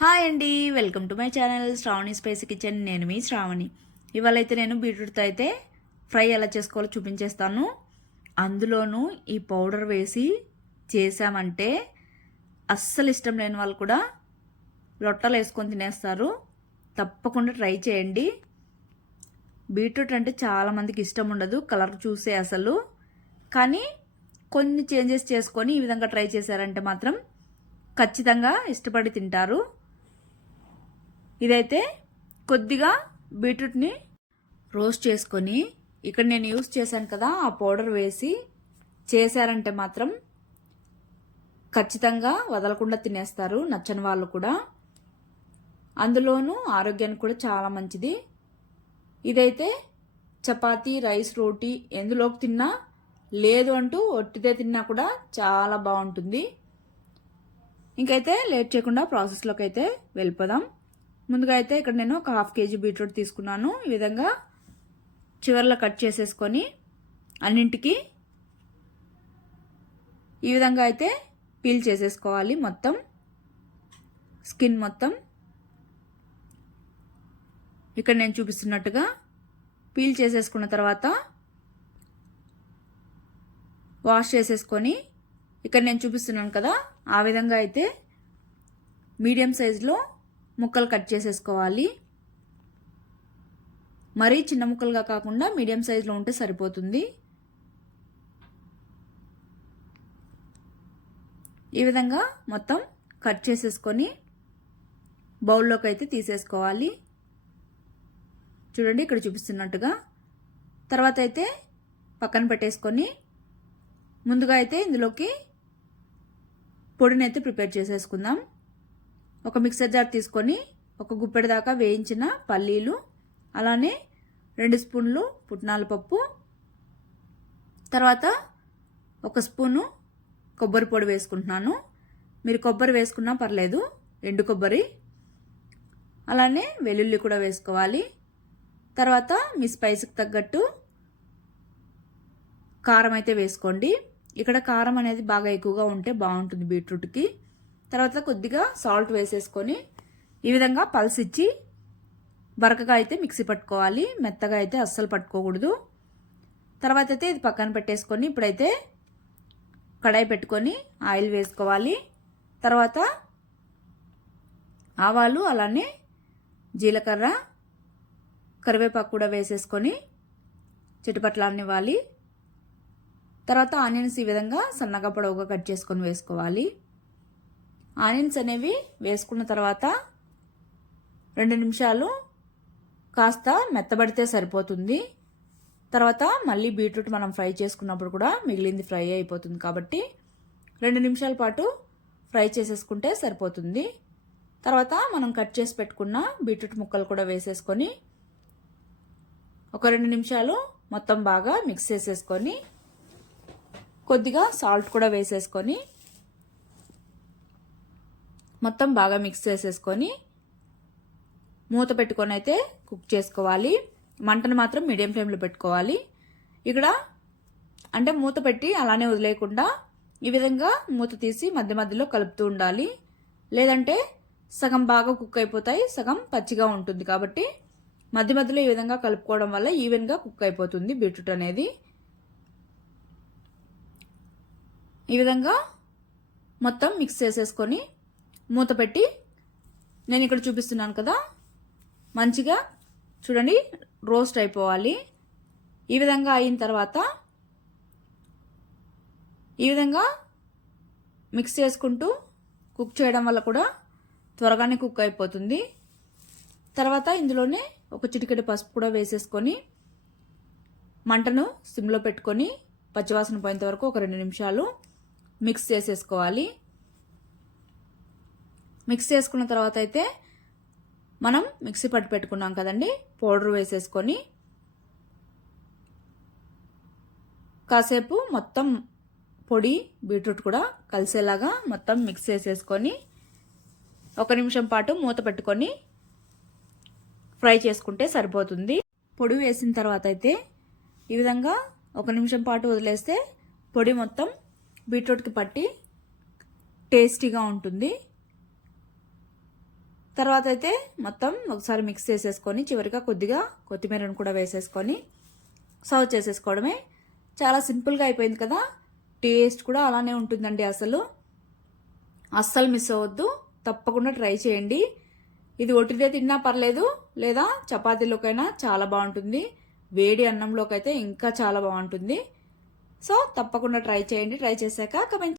Hi అండి welcome to my channel Sravani spice kitchen. నేను మీ శ్రావణి. ఇవాళ అయితే నేను బీట్రూట్తో అయితే ఫ్రై ఎలా చేసుకోవాలో చూపించేస్తాను. అందులోనూ ఈ పౌడర్ వేసి చేసామంటే అస్సలు ఇష్టం లేని వాళ్ళు కూడా లొట్టలు వేసుకొని తినేస్తారు. తప్పకుండా ట్రై చేయండి. బీట్రూట్ అంటే చాలామందికి ఇష్టం ఉండదు కలర్ చూసే అసలు. కానీ కొన్ని చేంజెస్ చేసుకొని ఈ విధంగా ట్రై చేశారంటే మాత్రం ఖచ్చితంగా ఇష్టపడి తింటారు. ఇదైతే కొద్దిగా బీట్రూట్ని రోస్ట్ చేసుకొని ఇక్కడ నేను యూస్ చేశాను కదా ఆ పౌడర్ వేసి చేశారంటే మాత్రం ఖచ్చితంగా వదలకుండా తినేస్తారు నచ్చని వాళ్ళు కూడా. అందులోనూ ఆరోగ్యానికి కూడా చాలా మంచిది. ఇదైతే చపాతీ రైస్ రోటీ ఎందులోకి తిన్నా లేదు అంటూ ఒట్టిదే తిన్నా కూడా చాలా బాగుంటుంది. ఇంకైతే లేట్ చేయకుండా ప్రాసెస్లోకి అయితే వెళ్ళిపోదాం. ముందుగా అయితే ఇక్కడ నేను ఒక హాఫ్ కేజీ బీట్రూట్ తీసుకున్నాను. ఈ విధంగా చివర్లో కట్ చేసేసుకొని అన్నింటికి ఈ విధంగా అయితే పీల్ చేసేసుకోవాలి మొత్తం. స్కిన్ మొత్తం. ఇక్కడ నేను చూపిస్తున్నట్టుగా పీల్ చేసేసుకున్న తర్వాత వాష్ చేసేసుకొని ఇక్కడ నేను చూపిస్తున్నాను కదా ఆ విధంగా అయితే మీడియం సైజులో ముక్కలు కట్ చేసేసుకోవాలి. మరీ చిన్న ముక్కలుగా కాకుండా మీడియం సైజులో ఉంటే సరిపోతుంది. ఈ విధంగా మొత్తం కట్ చేసేసుకొని బౌల్లోకి అయితే తీసేసుకోవాలి. చూడండి ఇక్కడ చూపిస్తున్నట్టుగా. తర్వాత అయితే పక్కన పెట్టేసుకొని ముందుగా అయితే ఇందులోకి పొడిని అయితే ప్రిపేర్ చేసేసుకుందాం. ఒక మిక్సర్ జార్ తీసుకొని ఒక గుప్పెడు దాకా వేయించిన పల్లీలు అలానే రెండు స్పూన్లు పుట్నాల పప్పు తర్వాత ఒక స్పూను కొబ్బరి పొడి వేసుకుంటున్నాను. మీరు కొబ్బరి వేసుకున్నా పర్లేదు ఎండు కొబ్బరి అలానే వెల్లుల్లి కూడా వేసుకోవాలి. తర్వాత మీ స్పైస్కి తగ్గట్టు కారం అయితే వేసుకోండి. ఇక్కడ కారం అనేది బాగా ఎక్కువగా ఉంటే బాగుంటుంది బీట్రూట్కి. తర్వాత కొద్దిగా సాల్ట్ వేసేసుకొని ఈ విధంగా పల్స్ ఇచ్చి బరకగా అయితే మిక్సీ పట్టుకోవాలి. మెత్తగా అయితే అస్సలు పట్టుకోకూడదు. తర్వాత అయితే ఇది పక్కన పెట్టేసుకొని ఇప్పుడైతే కడాయి పెట్టుకొని ఆయిల్ వేసుకోవాలి. తర్వాత ఆవాలు అలానే జీలకర్ర కరివేపాకు కూడా వేసేసుకొని చిటుపట్లాన్నివ్వాలి తర్వాత ఆనియన్స్ ఈ విధంగా సన్నగా పొడవుగా కట్ చేసుకొని వేసుకోవాలి. ఆనియన్స్ అనేవి వేసుకున్న తర్వాత రెండు నిమిషాలు కాస్త మెత్తబడితే సరిపోతుంది. తర్వాత మళ్ళీ బీట్రూట్ మనం ఫ్రై చేసుకున్నప్పుడు కూడా మిగిలింది ఫ్రై అయిపోతుంది కాబట్టి రెండు నిమిషాల పాటు ఫ్రై చేసేసుకుంటే సరిపోతుంది. తర్వాత మనం కట్ చేసి పెట్టుకున్న బీట్రూట్ ముక్కలు కూడా వేసేసుకొని ఒక రెండు నిమిషాలు మొత్తం బాగా మిక్స్ చేసేసుకొని కొద్దిగా సాల్ట్ కూడా వేసేసుకొని మొత్తం బాగా మిక్స్ చేసేసుకొని మూత పెట్టుకొని అయితే కుక్ చేసుకోవాలి. మంటను మాత్రం మీడియం ఫ్లేమ్లో పెట్టుకోవాలి. ఇక్కడ అంటే మూత పెట్టి అలానే వదిలేయకుండా ఈ విధంగా మూత తీసి మధ్య మధ్యలో కలుపుతూ ఉండాలి. లేదంటే సగం బాగా కుక్ అయిపోతాయి సగం పచ్చిగా ఉంటుంది కాబట్టి మధ్య మధ్యలో ఈ విధంగా కలుపుకోవడం వల్ల ఈవెన్గా కుక్ అయిపోతుంది బీట్రూట్ అనేది. ఈ విధంగా మొత్తం మిక్స్ చేసేసుకొని మూత పెట్టి నేను ఇక్కడ చూపిస్తున్నాను కదా. మంచిగా చూడండి రోస్ట్ అయిపోవాలి. ఈ విధంగా అయిన తర్వాత ఈ విధంగా మిక్స్ చేసుకుంటూ కుక్ చేయడం వల్ల కూడా త్వరగానే కుక్ అయిపోతుంది. తర్వాత ఇందులోనే ఒక చిటికెడు పసుపు కూడా వేసేసుకొని మంటను సిమ్లో పెట్టుకొని పచ్చివాసన పోయేంత వరకు ఒక రెండు నిమిషాలు మిక్స్ చేసేసుకోవాలి. మిక్స్ చేసుకున్న తర్వాత అయితే మనం మిక్సీ పట్టి పెట్టుకున్నాం కదండి. పౌడర్ వేసేసుకొని కాసేపు మొత్తం పొడి బీట్రూట్ కూడా కలిసేలాగా మొత్తం మిక్స్ చేసేసుకొని ఒక నిమిషం పాటు మూత పెట్టుకొని ఫ్రై చేసుకుంటే సరిపోతుంది. పొడి వేసిన తర్వాత అయితే ఈ విధంగా ఒక నిమిషం పాటు వదిలేస్తే పొడి మొత్తం బీట్రూట్కి పట్టి టేస్టీగా ఉంటుంది. తర్వాత అయితే మొత్తం ఒకసారి మిక్స్ చేసేసుకొని చివరిగా కొద్దిగా కొత్తిమీరను కూడా వేసేసుకొని సర్వ్ చేసేసుకోవడమే. చాలా సింపుల్గా అయిపోయింది కదా. టేస్ట్ కూడా అలానే ఉంటుందండి అసలు. అస్సలు మిస్ అవ్వద్దు. తప్పకుండా ట్రై చేయండి. ఇది ఒట్టిదే తిన్నా పర్లేదు లేదా చపాతీలోకైనా చాలా బాగుంటుంది. వేడి అన్నంలోకి అయితే ఇంకా చాలా బాగుంటుంది. సో తప్పకుండా ట్రై చేయండి. ట్రై చేశాక కమెంట్